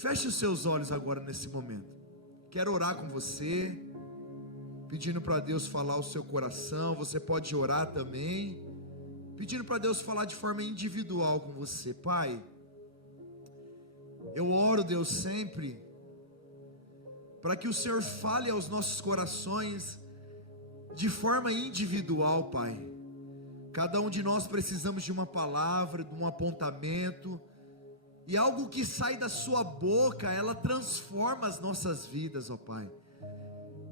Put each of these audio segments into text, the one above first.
Feche os seus olhos agora nesse momento. Quero orar com você, pedindo para Deus falar o seu coração. Você pode orar também, pedindo para Deus falar de forma individual com você. Pai, eu oro, Deus, sempre para que o Senhor fale aos nossos corações de forma individual, Pai. Cada um de nós precisamos de uma palavra, de um apontamento, e algo que sai da sua boca, ela transforma as nossas vidas, ó Pai.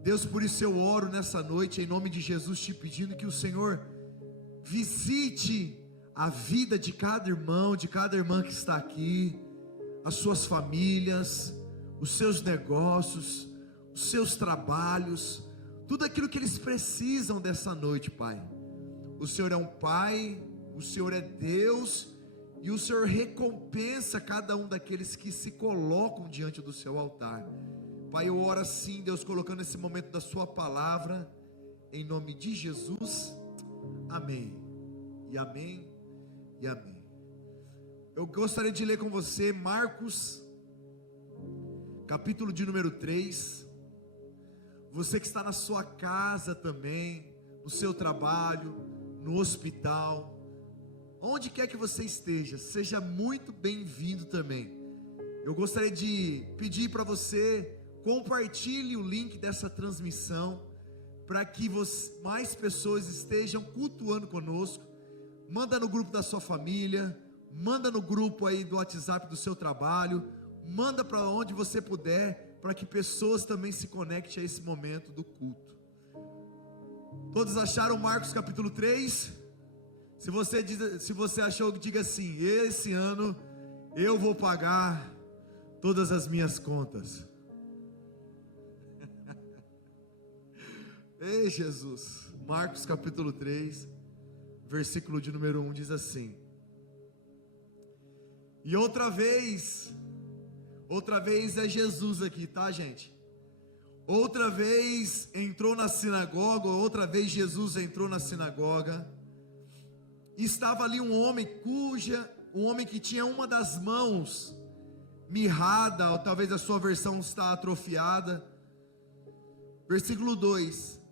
Deus, por isso eu oro nessa noite, em nome de Jesus, te pedindo que o Senhor visite a vida de cada irmão, de cada irmã que está aqui, as suas famílias, os seus negócios, os seus trabalhos, tudo aquilo que eles precisam dessa noite, Pai. O Senhor é um Pai, o Senhor é Deus, e o Senhor recompensa cada um daqueles que se colocam diante do seu altar. Pai, eu oro assim, Deus, colocando esse momento da sua palavra, em nome de Jesus, amém, e amém, e amém. Eu gostaria de ler com você Marcos, capítulo de número 3, você que está na sua casa também, no seu trabalho, no hospital, onde quer que você esteja, seja muito bem-vindo também. Eu gostaria de pedir para você, compartilhe o link dessa transmissão, para que mais pessoas estejam cultuando conosco. Manda no grupo da sua família, manda no grupo aí do WhatsApp do seu trabalho, manda para onde você puder, para que pessoas também se conectem a esse momento do culto. Todos acharam Marcos capítulo 3? Se você achou, diga assim: esse ano eu vou pagar todas as minhas contas. Ei, Jesus. Marcos capítulo 3, versículo de número 1 diz assim: e outra vez é Jesus aqui, tá, gente? Outra vez entrou na sinagoga, outra vez Jesus entrou na sinagoga. Estava ali um homem que tinha uma das mãos mirrada, ou talvez a sua versão está atrofiada. Versículo 2: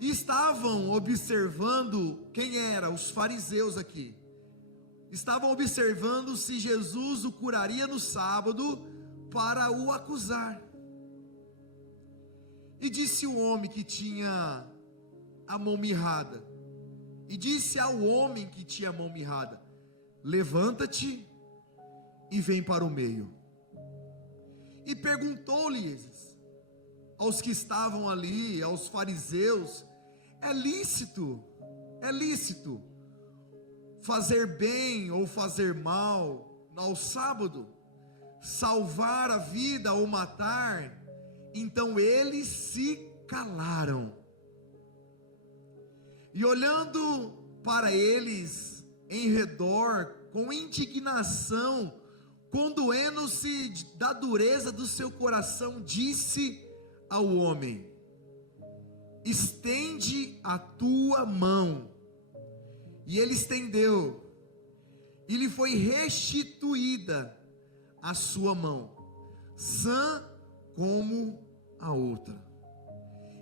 estavam observando, quem era? Os fariseus aqui. Estavam observando se Jesus o curaria no sábado para o acusar. E disse o homem que tinha a mão mirrada, levanta-te e vem para o meio. E perguntou-lhes aos que estavam ali, aos fariseus: é lícito fazer bem ou fazer mal ao sábado, salvar a vida ou matar? Então eles se calaram. E olhando para eles em redor, com indignação, condoendo-se da dureza do seu coração, disse ao homem: estende a tua mão. E ele estendeu, e lhe foi restituída a sua mão, sã como a outra.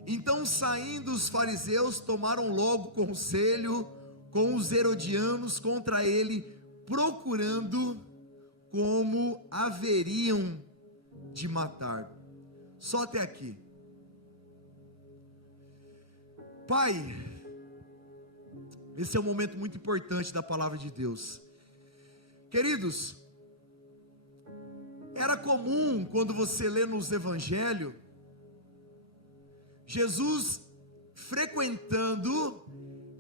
Então, saindo os fariseus, tomaram logo conselho com os herodianos contra ele, procurando como haveriam de matar. Só até aqui. Pai, esse é um momento muito importante da palavra de Deus. Queridos, era comum, quando você lê nos evangelhos, Jesus frequentando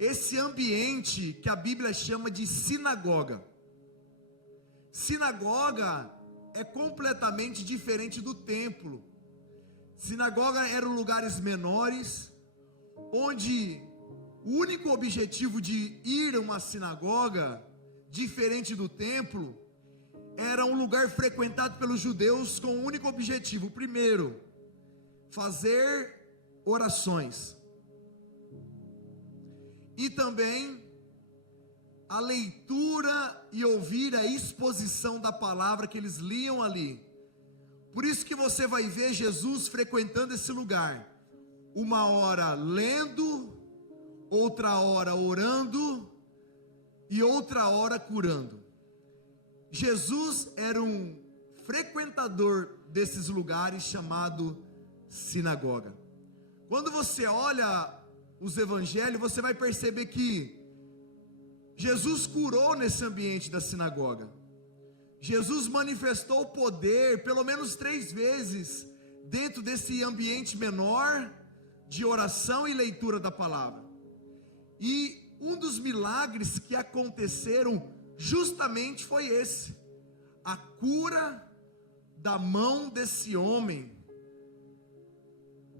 esse ambiente que a Bíblia chama de sinagoga. Sinagoga é completamente diferente do templo. Sinagoga eram lugares menores, onde o único objetivo de ir a uma sinagoga, diferente do templo, era um lugar frequentado pelos judeus com o único objetivo: primeiro, fazer orações, e também a leitura e ouvir a exposição da palavra que eles liam ali. Por isso que você vai ver Jesus frequentando esse lugar, uma hora lendo, outra hora orando e outra hora curando. Jesus era um frequentador desses lugares chamado sinagoga. Quando você olha os evangelhos, você vai perceber que Jesus curou nesse ambiente da sinagoga. Jesus manifestou o poder pelo menos 3 vezes dentro desse ambiente menor de oração e leitura da palavra. E um dos milagres que aconteceram justamente foi esse: a cura da mão desse homem.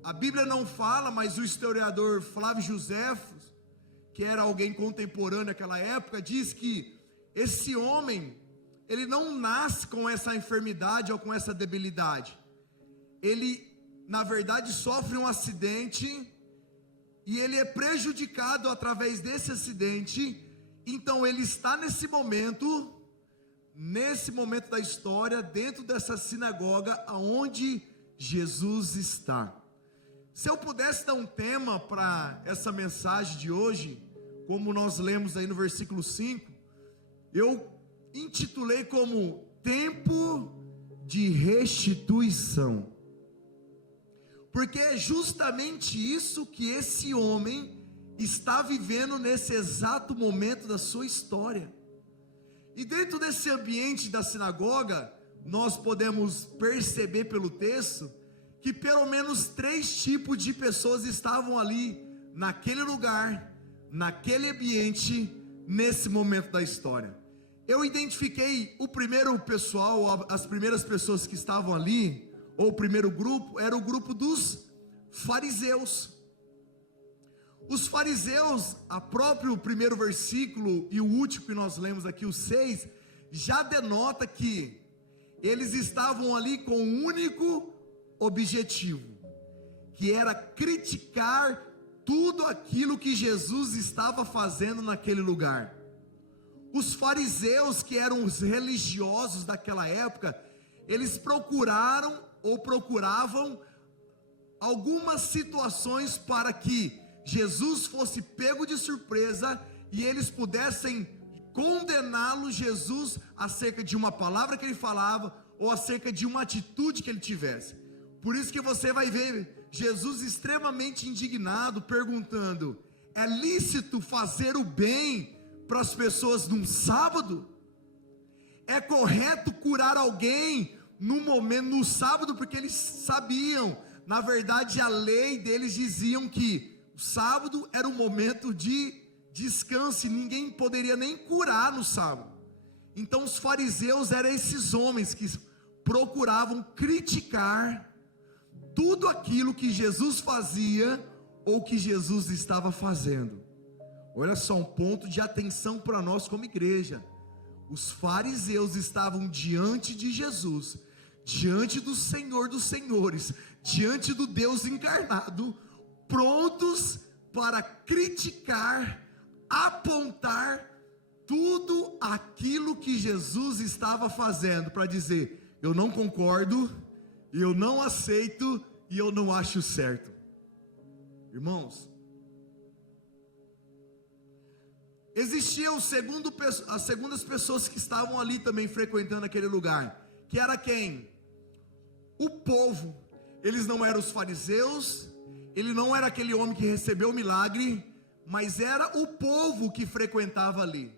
A Bíblia não fala, mas o historiador Flávio Joséfo, que era alguém contemporâneo naquela época, diz que esse homem, ele não nasce com essa enfermidade ou com essa debilidade. Ele, na verdade, sofre um acidente e ele é prejudicado através desse acidente. Então ele está nesse momento da história, dentro dessa sinagoga aonde Jesus está. Se eu pudesse dar um tema para essa mensagem de hoje, como nós lemos aí no versículo 5, eu intitulei como tempo de restituição. Porque é justamente isso que esse homem está vivendo nesse exato momento da sua história. E dentro desse ambiente da sinagoga, nós podemos perceber pelo texto que pelo menos 3 tipos de pessoas estavam ali, naquele lugar, naquele ambiente, nesse momento da história. Eu identifiquei o primeiro pessoal, as primeiras pessoas que estavam ali, ou o primeiro grupo, era o grupo dos fariseus. Os fariseus, a próprio primeiro versículo e o último que nós lemos aqui, o 6, já denota que eles estavam ali com um único objetivo, que era criticar tudo aquilo que Jesus estava fazendo naquele lugar. Os fariseus, que eram os religiosos daquela época, eles procuravam algumas situações para que Jesus fosse pego de surpresa e eles pudessem condená-lo, Jesus, acerca de uma palavra que ele falava ou acerca de uma atitude que ele tivesse. Por isso que você vai ver Jesus extremamente indignado, perguntando: é lícito fazer o bem para as pessoas num sábado? É correto curar alguém no sábado? Porque eles sabiam, na verdade a lei deles diziam que o sábado era um momento de descanso e ninguém poderia nem curar no sábado. Então os fariseus eram esses homens que procuravam criticar tudo aquilo que Jesus fazia ou que Jesus estava fazendo. Olha só, um ponto de atenção para nós como igreja. Os fariseus estavam diante de Jesus, diante do Senhor dos Senhores, diante do Deus encarnado, prontos para criticar, apontar tudo aquilo que Jesus estava fazendo, para dizer: eu não concordo, eu não aceito e eu não acho certo. Irmãos, existiam as segundas pessoas que estavam ali também frequentando aquele lugar, que era quem? O povo. Eles não eram os fariseus, ele não era aquele homem que recebeu o milagre, mas era o povo que frequentava ali.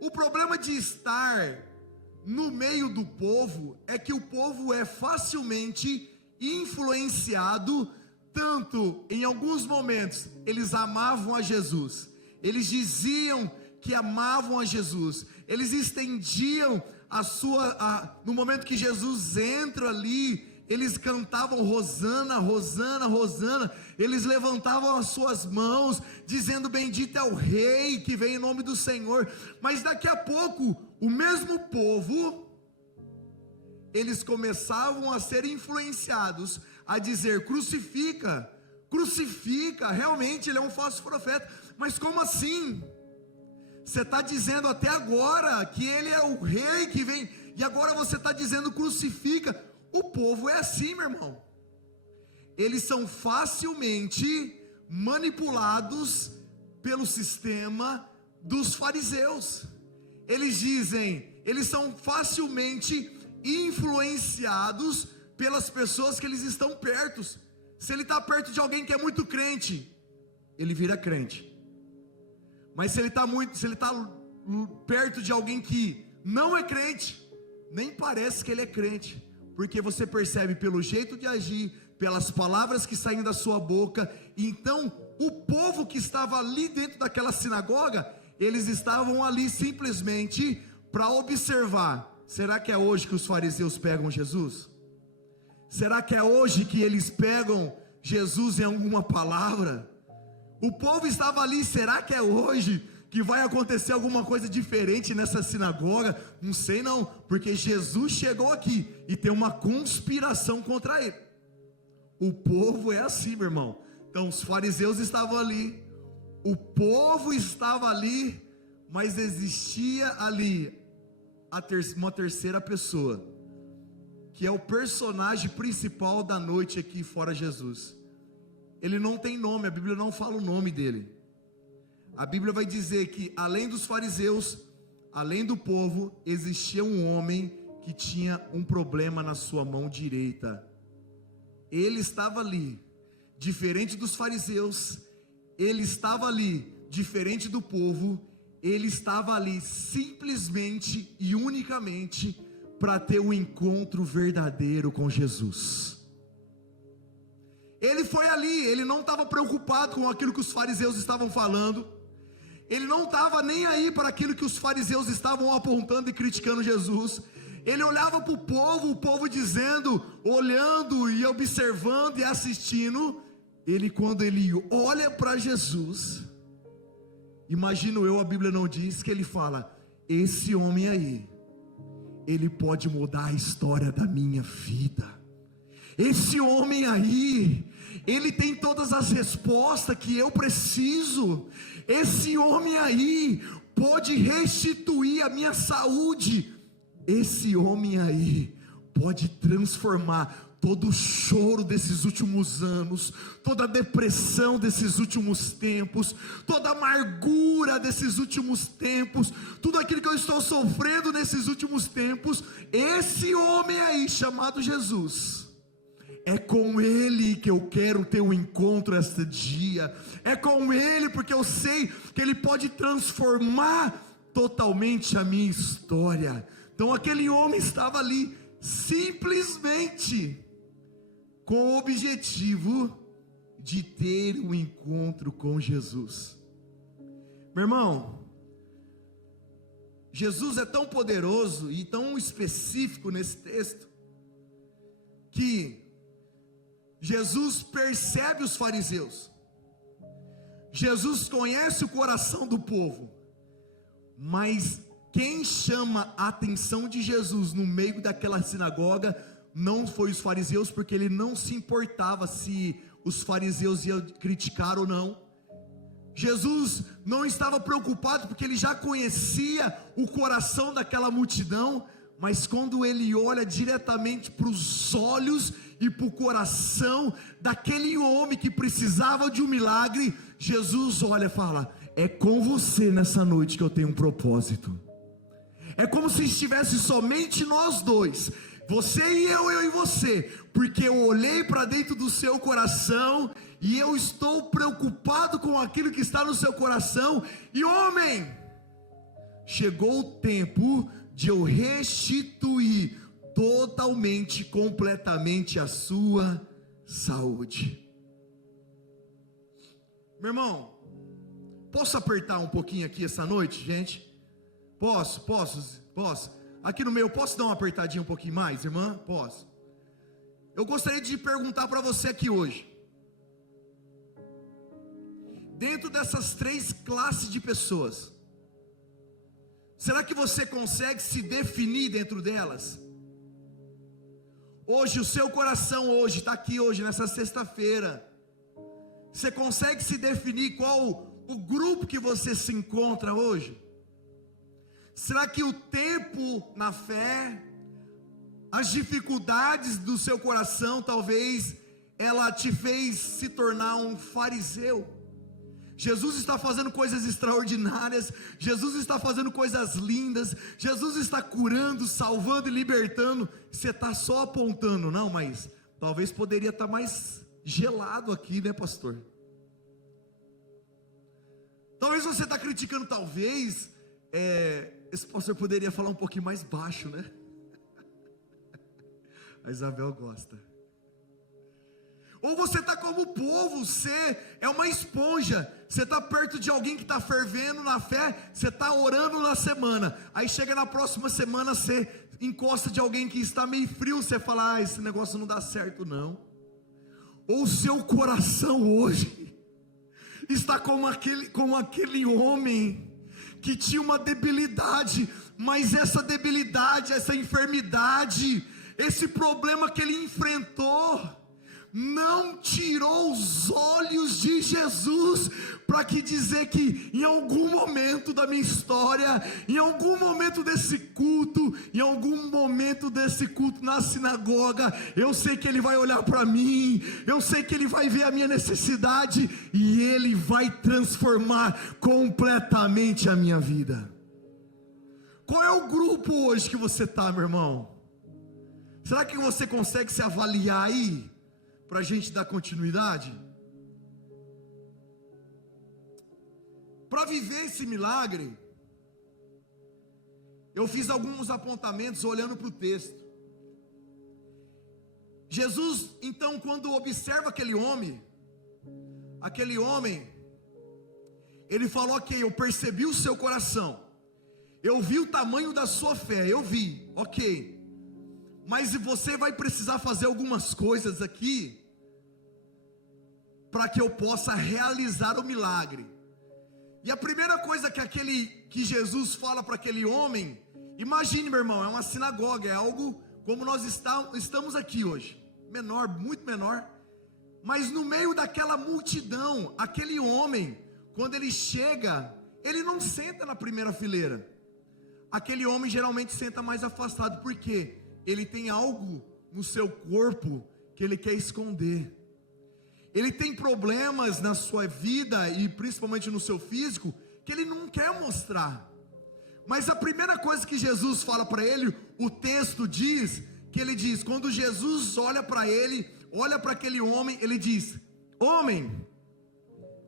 O problema de estar no meio do povo é que o povo é facilmente influenciado. Tanto em alguns momentos eles amavam a Jesus, eles diziam que amavam a Jesus, eles estendiam no momento que Jesus entra ali, eles cantavam Rosana, Rosana, Rosana, eles levantavam as suas mãos, dizendo: bendito é o rei que vem em nome do Senhor. Mas daqui a pouco, o mesmo povo, eles começavam a ser influenciados a dizer: crucifica, crucifica, realmente ele é um falso profeta. Mas como assim? Você está dizendo até agora que ele é o rei que vem, e agora você está dizendo crucifica. O povo é assim, meu irmão. Eles são facilmente manipulados pelo sistema dos fariseus. Eles dizem, eles são facilmente influenciados pelas pessoas que eles estão perto. Se ele está perto de alguém que é muito crente, ele vira crente. Mas se ele está perto de alguém que não é crente, nem parece que ele é crente, porque você percebe pelo jeito de agir, pelas palavras que saem da sua boca. Então o povo que estava ali dentro daquela sinagoga, eles estavam ali simplesmente para observar. Será que é hoje que os fariseus pegam Jesus? Será que é hoje que eles pegam Jesus em alguma palavra? O povo estava ali, será que é hoje que vai acontecer alguma coisa diferente nessa sinagoga? Não sei não, porque Jesus chegou aqui e tem uma conspiração contra ele. O povo é assim, meu irmão. Então os fariseus estavam ali, o povo estava ali, mas existia ali uma terceira pessoa, que é o personagem principal da noite aqui fora Jesus. Ele não tem nome, a Bíblia não fala o nome dele. A Bíblia vai dizer que além dos fariseus, além do povo, existia um homem que tinha um problema na sua mão direita. Ele estava ali, diferente dos fariseus, ele estava ali, diferente do povo, ele estava ali simplesmente e unicamente para ter um encontro verdadeiro com Jesus. Ele foi ali, ele não estava preocupado com aquilo que os fariseus estavam falando, ele não estava nem aí para aquilo que os fariseus estavam apontando e criticando Jesus. Ele olhava para o povo dizendo, olhando e observando e assistindo. Quando ele olha para Jesus, imagino eu, a Bíblia não diz, que ele fala: esse homem aí, ele pode mudar a história da minha vida. Esse homem aí, ele tem todas as respostas que eu preciso. Esse homem aí pode restituir a minha saúde. Esse homem aí pode transformar todo o choro desses últimos anos, toda a depressão desses últimos tempos, toda a amargura desses últimos tempos, tudo aquilo que eu estou sofrendo nesses últimos tempos. Esse homem aí chamado Jesus, é com ele que eu quero ter um encontro este dia. É com ele, porque eu sei que ele pode transformar totalmente a minha história. Então aquele homem estava ali simplesmente com o objetivo de ter um encontro com Jesus. Meu irmão, Jesus é tão poderoso e tão específico nesse texto, que Jesus percebe os fariseus, Jesus conhece o coração do povo, mas quem chama a atenção de Jesus no meio daquela sinagoga não foi os fariseus, porque ele não se importava se os fariseus iam criticar ou não. Jesus não estava preocupado, porque ele já conhecia o coração daquela multidão. Mas quando ele olha diretamente para os olhos e para o coração daquele homem que precisava de um milagre, Jesus olha e fala: é com você nessa noite que eu tenho um propósito. É como se estivesse somente nós dois, você e eu e você, porque eu olhei para dentro do seu coração e eu estou preocupado com aquilo que está no seu coração. E homem, chegou o tempo de eu restituir totalmente, completamente a sua saúde. Meu irmão, posso apertar um pouquinho aqui essa noite, gente? Posso. Aqui no meio, posso dar uma apertadinha um pouquinho mais, irmã? Posso. Eu gostaria de perguntar para você aqui hoje, dentro dessas 3 classes de pessoas, será que você consegue se definir dentro delas? Hoje, o seu coração hoje, está aqui hoje, nessa sexta-feira, você consegue se definir qual o grupo que você se encontra hoje? Será que o tempo na fé, As dificuldades do seu coração, talvez ela te fez se tornar um fariseu. Jesus está fazendo coisas extraordinárias, Jesus está fazendo coisas lindas, Jesus está curando, salvando e libertando. Você está só apontando, não, mas talvez poderia estar mais gelado aqui, né, pastor? Talvez você está criticando, talvez esse pastor poderia falar um pouquinho mais baixo, né? A Isabel gosta. Ou você está como o povo, você é uma esponja, você está perto de alguém que está fervendo na fé, você está orando na semana, aí chega na próxima semana, você encosta de alguém que está meio frio, você fala, esse negócio não dá certo não. Ou o seu coração hoje está como aquele homem que tinha uma debilidade, mas essa debilidade, essa enfermidade, esse problema que ele enfrentou, não tirou os olhos de Jesus, para que dizer que em algum momento da minha história, em algum momento desse culto na sinagoga, eu sei que Ele vai olhar para mim, eu sei que Ele vai ver a minha necessidade, e Ele vai transformar completamente a minha vida. Qual é o grupo hoje que você está, meu irmão? Será que você consegue se avaliar aí? Para a gente dar continuidade, para viver esse milagre, eu fiz alguns apontamentos olhando para o texto. Jesus, então, quando observa aquele homem, ele falou, ok, eu percebi o seu coração, eu vi o tamanho da sua fé, eu vi, ok, mas você vai precisar fazer algumas coisas aqui, para que eu possa realizar o milagre. E a primeira coisa que Jesus fala para aquele homem, imagine, meu irmão, é uma sinagoga, é algo como nós estamos aqui hoje, menor, muito menor, mas no meio daquela multidão, aquele homem, quando ele chega, ele não senta na primeira fileira, aquele homem geralmente senta mais afastado, porque ele tem algo no seu corpo que ele quer esconder. Ele tem problemas na sua vida e principalmente no seu físico que ele não quer mostrar. Mas a primeira coisa que Jesus fala para ele, o texto diz, que ele diz, quando Jesus olha para ele, olha para aquele homem, ele diz, homem,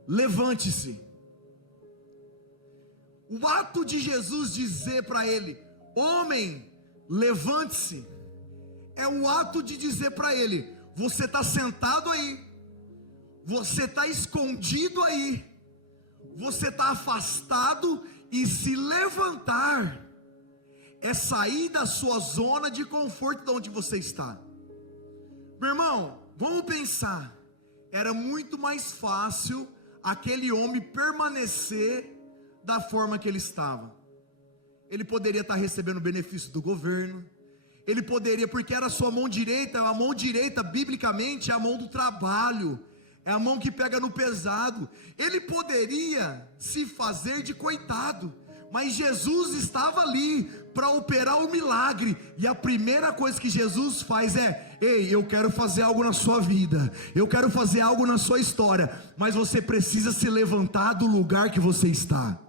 levante-se. O ato de Jesus dizer para ele, homem, levante-se, é o ato de dizer para ele, você está sentado aí, você está escondido aí, você está afastado, e se levantar é sair da sua zona de conforto de onde você está. Meu irmão, vamos pensar, era muito mais fácil aquele homem permanecer da forma que ele estava. Ele poderia estar recebendo benefício do governo, ele poderia, porque era a sua mão direita, a mão direita biblicamente é a mão do trabalho, é a mão que pega no pesado. Ele poderia se fazer de coitado, mas Jesus estava ali para operar o milagre, e a primeira coisa que Jesus faz é, ei, eu quero fazer algo na sua vida, eu quero fazer algo na sua história, mas você precisa se levantar do lugar que você está,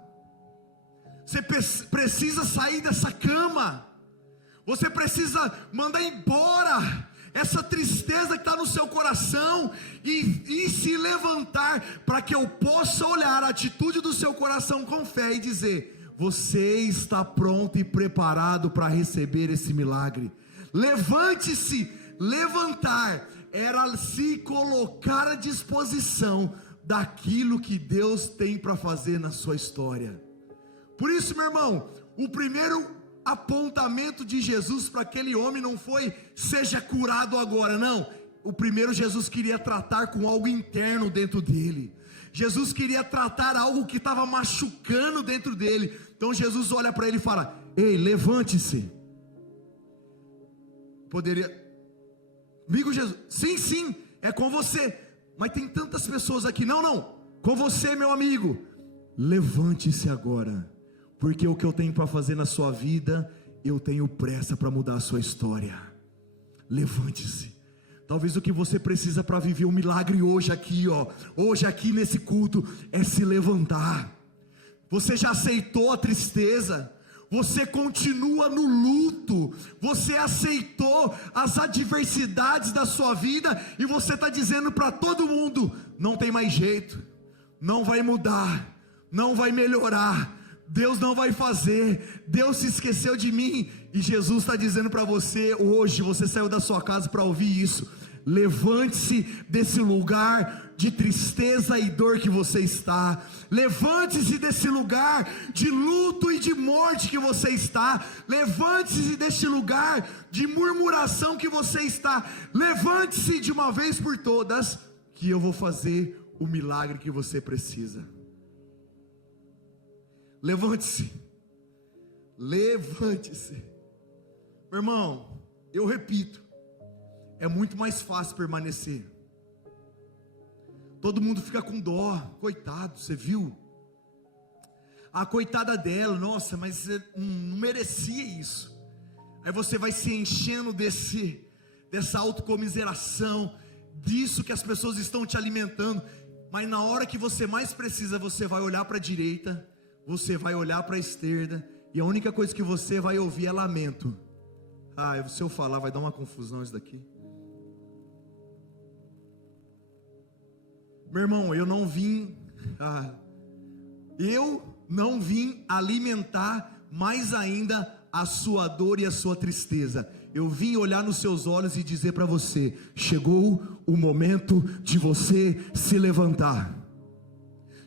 você precisa sair dessa cama, você precisa mandar embora essa tristeza que está no seu coração, e se levantar, para que eu possa olhar a atitude do seu coração com fé, e dizer, você está pronto e preparado para receber esse milagre. Levante-se. Levantar era se colocar à disposição daquilo que Deus tem para fazer na sua história. Por isso, meu irmão, o primeiro apontamento de Jesus para aquele homem não foi, seja curado agora, não. O primeiro, Jesus queria tratar com algo interno dentro dele. Jesus queria tratar algo que estava machucando dentro dele. Então Jesus olha para ele e fala, ei, levante-se. Poderia, amigo Jesus, sim, é com você, mas tem tantas pessoas aqui, não, com você, meu amigo, levante-se agora, porque o que eu tenho para fazer na sua vida, eu tenho pressa para mudar a sua história. levante-se. Talvez o que você precisa para viver um milagre hoje aqui, hoje aqui nesse culto, é se levantar. Você já aceitou a tristeza, você continua no luto, você aceitou as adversidades da sua vida, e você está dizendo para todo mundo: não tem mais jeito, não vai mudar, não vai melhorar, Deus não vai fazer, Deus se esqueceu de mim. E Jesus está dizendo para você hoje, você saiu da sua casa para ouvir isso: levante-se desse lugar de tristeza e dor que você está, levante-se desse lugar de luto e de morte que você está, levante-se desse lugar de murmuração que você está, levante-se de uma vez por todas, que eu vou fazer o milagre que você precisa. Levante-se, levante-se. Meu irmão, eu repito, é muito mais fácil permanecer. Todo mundo fica com dó, coitado, você viu? A coitada dela, nossa, mas você não merecia isso. Aí você vai se enchendo dessa autocomiseração, disso que as pessoas estão te alimentando. Mas na hora que você mais precisa, você vai olhar para a direita, você vai olhar para a esquerda, e a única coisa que você vai ouvir é lamento. Se eu falar vai dar uma confusão isso daqui. Meu irmão, eu não vim alimentar mais ainda a sua dor e a sua tristeza. Eu vim olhar nos seus olhos e dizer para você: chegou o momento de você se levantar.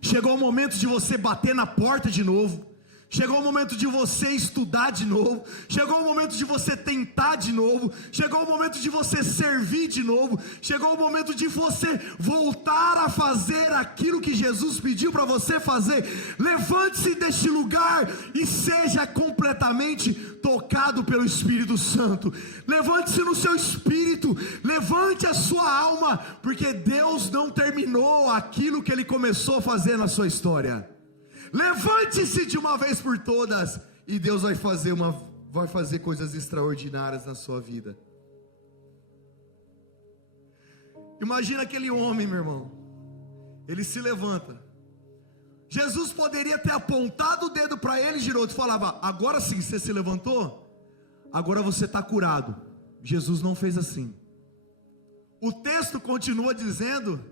Chegou o momento de você bater na porta de novo. Chegou o momento de você estudar de novo. Chegou o momento de você tentar de novo. Chegou o momento de você servir de novo. Chegou o momento de você voltar a fazer aquilo que Jesus pediu para você fazer. Levante-se deste lugar e seja completamente tocado pelo Espírito Santo. Levante-se no seu espírito, levante a sua alma, porque Deus não terminou aquilo que Ele começou a fazer na sua história. Levante-se de uma vez por todas, e Deus vai fazer coisas extraordinárias na sua vida. Imagina aquele homem, meu irmão. Ele se levanta. Jesus poderia ter apontado o dedo para ele, girou e falava: agora sim, você se levantou? Agora você está curado. Jesus não fez assim. O texto continua dizendo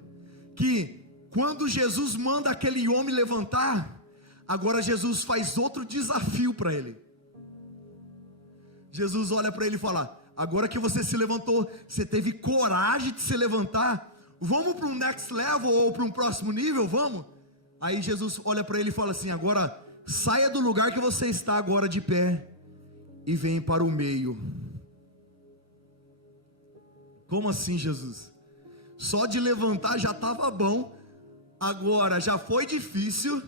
que quando Jesus manda aquele homem levantar, agora Jesus faz outro desafio para ele. Jesus olha para ele e fala: agora que você se levantou, você teve coragem de se levantar, vamos para um next level ou para um próximo nível, vamos? Aí Jesus olha para ele e fala assim: agora saia do lugar que você está agora de pé e vem para o meio. Como assim, Jesus? Só de levantar já estava bom, agora já foi difícil.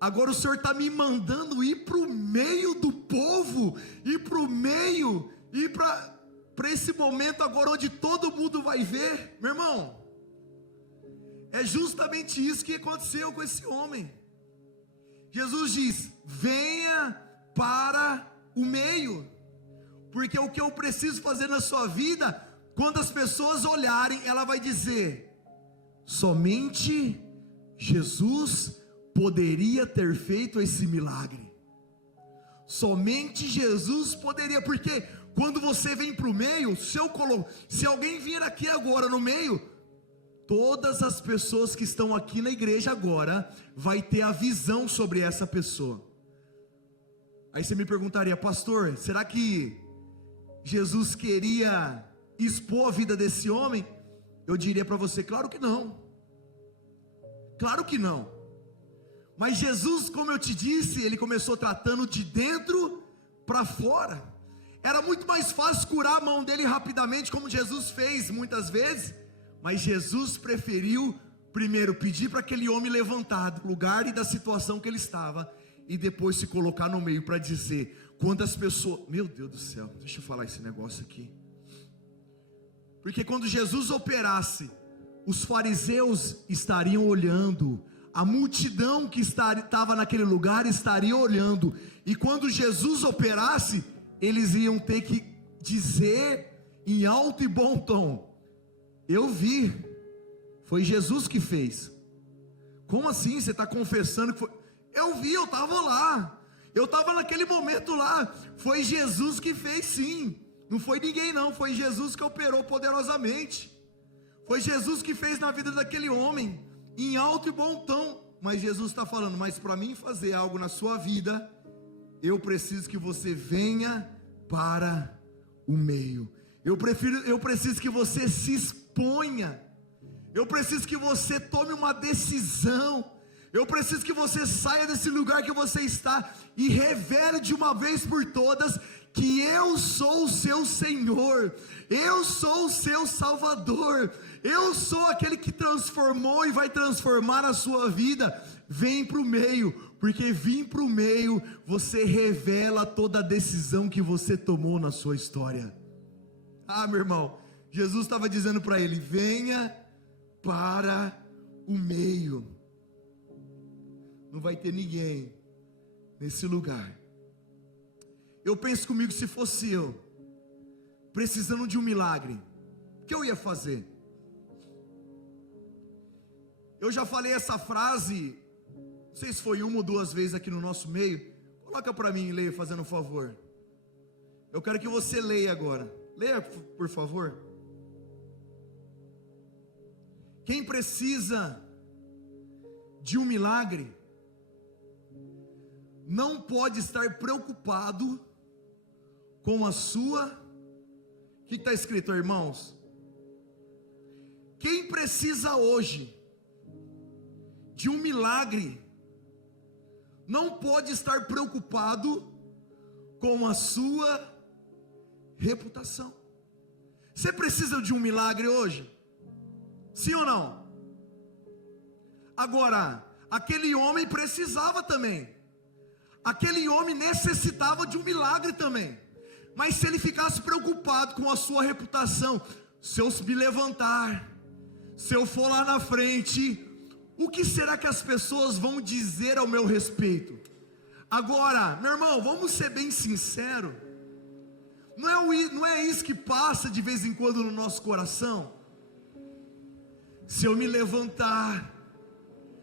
Agora o Senhor está me mandando ir para o meio do povo, ir para o meio, ir para esse momento agora onde todo mundo vai ver. Meu irmão, é justamente isso que aconteceu com esse homem. Jesus diz: venha para o meio, porque o que eu preciso fazer na sua vida, quando as pessoas olharem, ela vai dizer: somente Jesus poderia ter feito esse milagre. Somente Jesus poderia, porque quando você vem para o meio, se alguém vir aqui agora no meio, todas as pessoas que estão aqui na igreja agora vai ter a visão sobre essa pessoa. Aí você me perguntaria: pastor, será que Jesus queria expor a vida desse homem? Eu diria para você: claro que não. Claro que não. Mas Jesus, como eu te disse, Ele começou tratando de dentro para fora. Era muito mais fácil curar a mão dele rapidamente, como Jesus fez muitas vezes. Mas Jesus preferiu primeiro pedir para aquele homem levantar do lugar e da situação que ele estava, e depois se colocar no meio para dizer: quantas pessoas... Meu Deus do céu, deixa eu falar esse negócio aqui. Porque quando Jesus operasse, os fariseus estariam olhando, a multidão que estava naquele lugar estaria olhando, e quando Jesus operasse, eles iam ter que dizer em alto e bom tom: eu vi, foi Jesus que fez. Como assim? Você está confessando que foi? Eu vi, eu estava lá, eu estava naquele momento lá. Foi Jesus que fez, sim. Não foi ninguém não, foi Jesus que operou poderosamente. Foi Jesus que fez na vida daquele homem, em alto e bom tom. Mas Jesus está falando: mas para mim fazer algo na sua vida, eu preciso que você venha para o meio. Eu preciso que você se exponha. Eu preciso que você tome uma decisão. Eu preciso que você saia desse lugar que você está e revele de uma vez por todas que eu sou o seu Senhor, eu sou o seu Salvador, eu sou aquele que transformou e vai transformar a sua vida. Vem para o meio, porque vir para o meio, você revela toda a decisão que você tomou na sua história. Meu irmão, Jesus estava dizendo para ele: venha para o meio. Não vai ter ninguém nesse lugar. Eu penso comigo, se fosse eu precisando de um milagre, o que eu ia fazer? Eu já falei essa frase, não sei se foi uma ou duas vezes aqui no nosso meio. Coloca para mim e leia, fazendo um favor. Eu quero que você leia agora. Leia, por favor. Quem precisa de um milagre não pode estar preocupado com a sua... O que está escrito, irmãos? Quem precisa hoje de um milagre não pode estar preocupado com a sua reputação. Você precisa de um milagre hoje? Sim ou não? Agora, aquele homem precisava também. Aquele homem necessitava de um milagre também. Mas se ele ficasse preocupado com a sua reputação: se eu me levantar, se eu for lá na frente, o que será que as pessoas vão dizer ao meu respeito? Agora, meu irmão, vamos ser bem sinceros. Não é isso que passa de vez em quando no nosso coração? Se eu me levantar,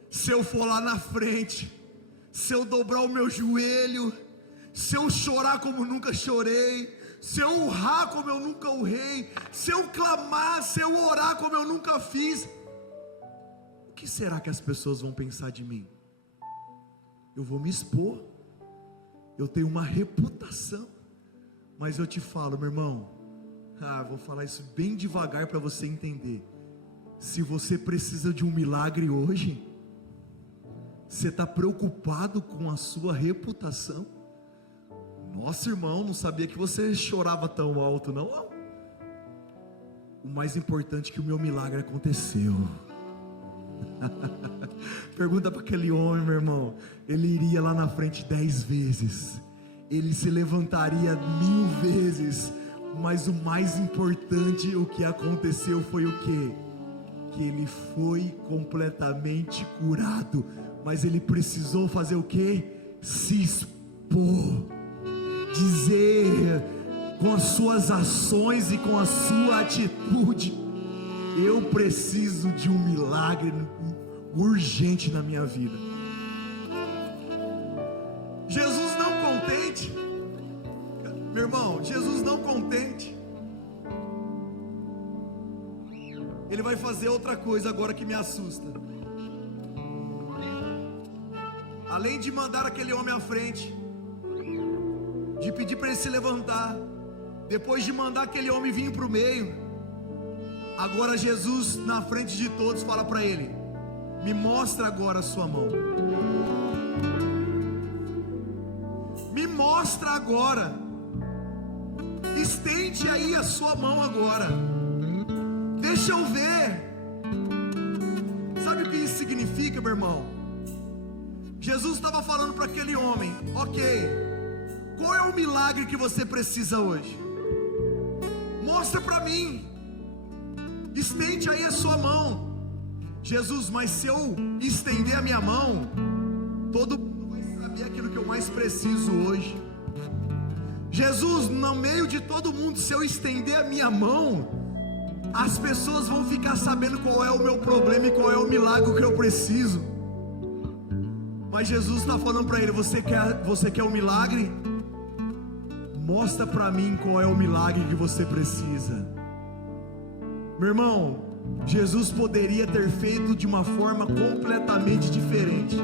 se eu for lá na frente, se eu dobrar o meu joelho, se eu chorar como nunca chorei, se eu urrar como eu nunca urrei, se eu clamar, se eu orar como eu nunca fiz, o que será que as pessoas vão pensar de mim? Eu vou me expor, eu tenho uma reputação. Mas eu te falo, meu irmão, vou falar isso bem devagar para você entender. Se você precisa de um milagre hoje, você está preocupado com a sua reputação? Nossa, irmão, não sabia que você chorava tão alto, não. O mais importante é que o meu milagre aconteceu. Pergunta para aquele homem, meu irmão. Ele iria lá na frente 10 vezes, ele se levantaria 1000 vezes, mas o mais importante, o que aconteceu foi o quê? Que ele foi completamente curado. Mas ele precisou fazer o quê? Se expor, dizer com as suas ações e com a sua atitude: eu preciso de um milagre urgente na minha vida. Jesus não contente, meu irmão, Jesus não contente, ele vai fazer outra coisa agora que me assusta. Além de mandar aquele homem à frente, de pedir para ele se levantar, depois de mandar aquele homem vir para o meio, agora Jesus na frente de todos fala para ele: me mostra agora a sua mão. Me mostra agora. Estende aí a sua mão agora. Deixa eu ver. Sabe o que isso significa, meu irmão? Jesus estava falando para aquele homem: ok, qual é o milagre que você precisa hoje? Mostra para mim. Estende aí a sua mão. Jesus, mas se eu estender a minha mão, todo mundo vai saber aquilo que eu mais preciso hoje. Jesus, no meio de todo mundo, se eu estender a minha mão, as pessoas vão ficar sabendo qual é o meu problema e qual é o milagre que eu preciso. Mas Jesus está falando para ele: você quer um milagre? Mostra para mim qual é o milagre que você precisa. Meu irmão, Jesus poderia ter feito de uma forma completamente diferente,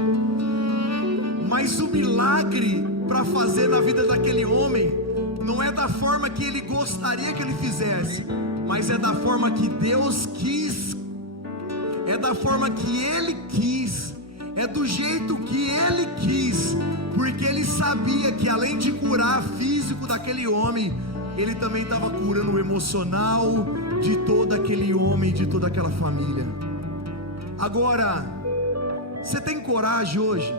mas o milagre para fazer na vida daquele homem não é da forma que ele gostaria que ele fizesse, mas é da forma que Deus quis, é da forma que Ele quis, é do jeito que Ele quis, porque Ele sabia que além de curar o físico daquele homem, Ele também estava curando o emocional de todo aquele homem, de toda aquela família. Agora, você tem coragem hoje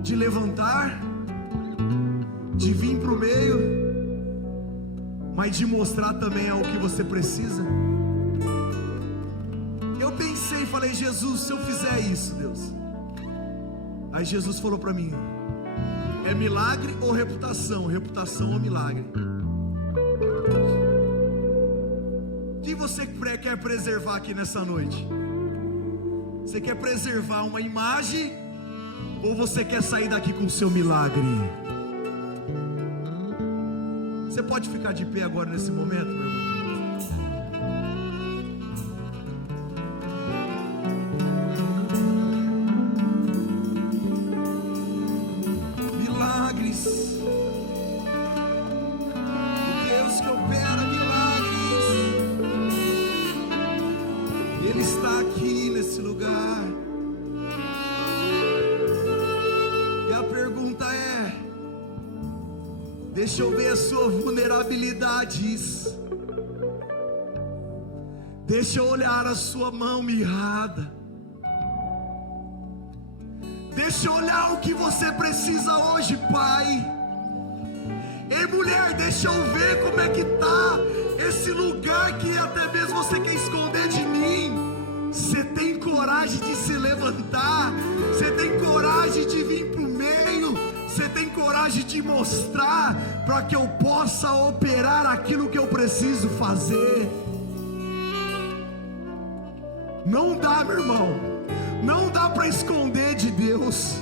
de levantar, de vir para o meio, mas de mostrar também o que você precisa? Eu pensei e falei: Jesus, se eu fizer isso, Deus. Aí Jesus falou para mim: é milagre ou reputação? Reputação ou milagre? O que você quer preservar aqui nessa noite? Você quer preservar uma imagem, ou você quer sair daqui com o seu milagre? Você pode ficar de pé agora nesse momento, meu irmão? Milagres, Deus que opera milagres, Ele está aqui nesse lugar. E a pergunta é: deixa eu ver a sua vulnerabilidade, deixa eu olhar a sua mão mirrada, deixa eu olhar o que você precisa hoje, Pai. Ei, mulher, deixa eu ver como é que está esse lugar que até mesmo você quer esconder de mim. Você tem coragem de se levantar? Você tem coragem de vir para o meio? Você tem coragem de mostrar para que eu possa operar aquilo que eu preciso fazer? Não dá, meu irmão. Não dá para esconder de Deus.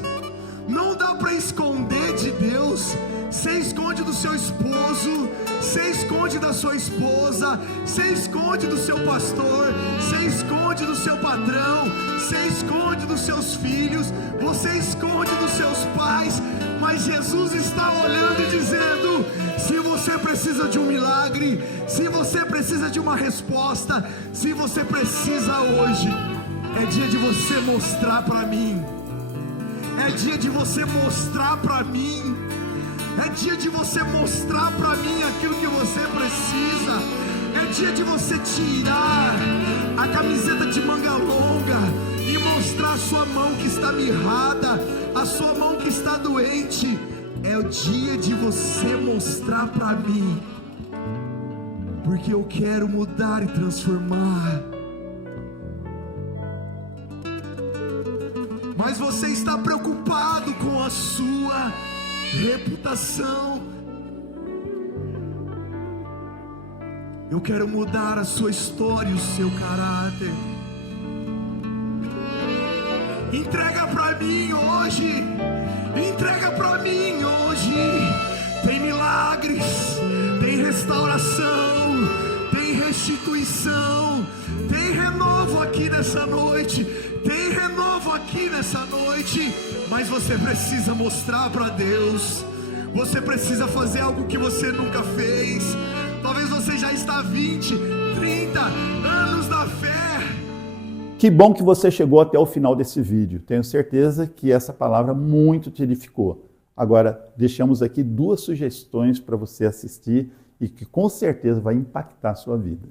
Não dá para esconder de Deus. Você esconde do seu esposo, você esconde da sua esposa, você esconde do seu pastor, você esconde do seu patrão, você esconde dos seus filhos, você esconde dos seus pais. Mas Jesus está olhando e dizendo: se você precisa de um milagre, se você precisa de uma resposta, se você precisa hoje, é dia de você mostrar para mim. É dia de você mostrar para mim. É dia de você mostrar para mim aquilo que você precisa. É dia de você tirar a camiseta de manga longa e mostrar a sua mão que está mirrada, a sua mão que está doente. É o dia de você mostrar para mim, porque eu quero mudar e transformar. Mas você está preocupado com a sua reputação. Eu quero mudar a sua história e o seu caráter. Entrega para mim hoje. Entrega para mim hoje. Tem milagres, tem restauração, tem restituição, tem renovo aqui nessa noite. Tem renovo aqui nessa noite. Mas você precisa mostrar para Deus. Você precisa fazer algo que você nunca fez. Talvez você já está há 20, 30 anos na fé. Que bom que você chegou até o final desse vídeo. Tenho certeza que essa palavra muito te edificou. Agora, deixamos aqui 2 sugestões para você assistir e que com certeza vai impactar a sua vida.